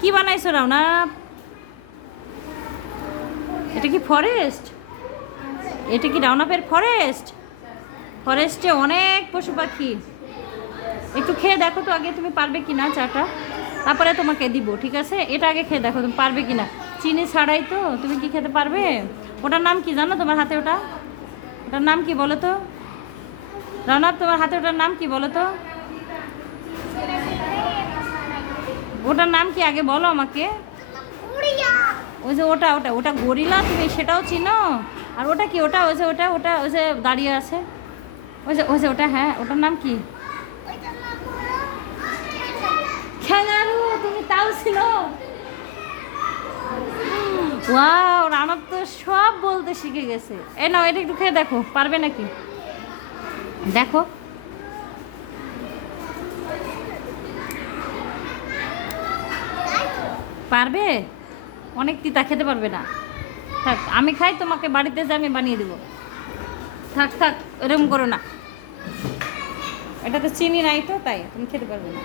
কি বানাইছো রাওনা? এটা কি ফরেস্ট? এটা কি রাওনাপের ফরেস্ট? ফরেস্টে অনেক পশু পাখি। একটু খেয়ে দেখো তো আগে তুমি পারবে কি না চাটা, তারপরে তোমাকে দিব, ঠিক আছে? এটা আগে খেয়ে দেখো তুমি পারবে কি না। চিনি ছাড়াই তো তুমি কি খেতে পারবে? ওটার নাম কি জানো তোমার হাতে? ওটার নাম কি বলো তো? রাওনাপ, তোমার হাতে ওটার নাম কি বলো তো? ওটার নাম কি আগে বলো আমাকে। ওই যে ওটা ওটা ওটা গরিলা, তুমি সেটাও চিনো? আর ওটা কি? ওটা ওই যে ওটা ওটা ওই যে দাঁড়িয়ে আছে, ওই যে ওটা, হ্যাঁ ওটার নাম কি? ক্যাঙ্গারু, তুমি তাও ছিল। ওয়াও, রানব তো সব বলতে শিখে গেছে। এ নাও, এটা একটু খেয়ে দেখো পারবে নাকি, দেখো। পারবে? অনেক তিতা, খেতে পারবে না। থাক আমি খাই, তোমাকে বাড়িতে যে আমি বানিয়ে দেবো। থাক থাক, এরকম করো না, এটাতে চিনি নাই তো তাই তুমি খেতে পারবে না।